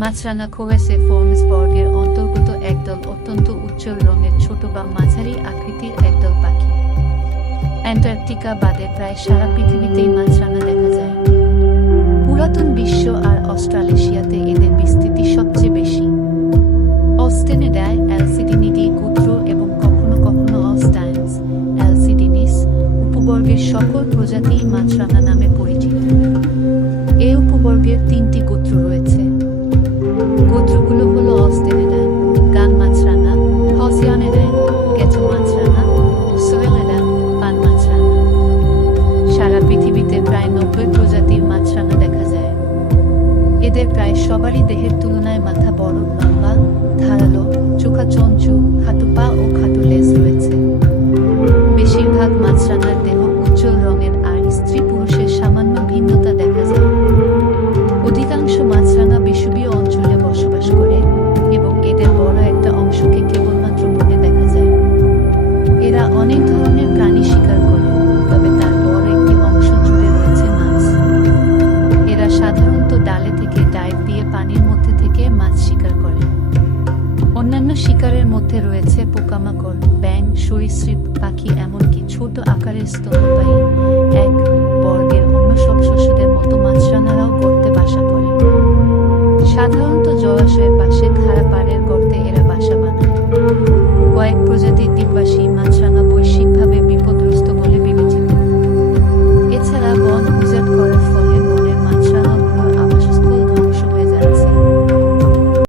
মাছরাঙা কোয়েসেফোর্মস বর্গের অন্তর্গত একদল অত্যন্ত উজ্জ্বল রঙের ছোট বা মাঝারি আকৃতির একদল পাখি। অ্যান্টার্কটিকা বাদে প্রায় সারা পৃথিবীতেই মাছরাঙা দেখা যায়। পুরাতন বিশ্ব আর অস্ট্রালেশিয়াতে এদের বিস্তৃতি সবচেয়ে বেশি। অস্টেনেডায় অ্যালসিডিনিডি কুত্র এবং কখনো কখনো অস্টাইন্স। অ্যালসিডিনিস উপবর্গের সকল প্রজাতিই মাছরাঙা নামে পরিচিত। এ উপবর্গের তিনটি গোত্র রয়েছে। এদের প্রায় সবারই দেহের তুলনায় মাথা বড়, লম্বা, ধারালো চোখা চঞ্চু খাটো পা ও খাটো লেজ রয়েছে। বেশিরভাগ মাছরাঙার দেহ উজ্জ্বল রঙের আর স্ত্রী পুরুষের সামান্য ভিন্নতা দেখা যায়। অধিকাংশ মাছরাঙা বিষুবীয় অঞ্চলে বসবাস করে এবং এদের বড় একটা অংশকে কেবলমাত্র বনে দেখা যায়। এরা অনেক ধরনের প্রাণী শিকার করে, তবে তার বড় একটি অংশ জুড়ে রয়েছে মাছ। এরা সাধারণত ডালে শিকারের মধ্যে রয়েছে পোকামাকড় ব্যাং সরীসৃপ, পাখি এমনকি ছোট আকারের স্তন্যপায়ী এক বর্গের অন্য সব শস্যদের মতো মাছরানারাও গর্তে বাসা করে। সাধারণত জলাশয়ের পাশে খাড়া পাড়ের গর্তে এরা বাসা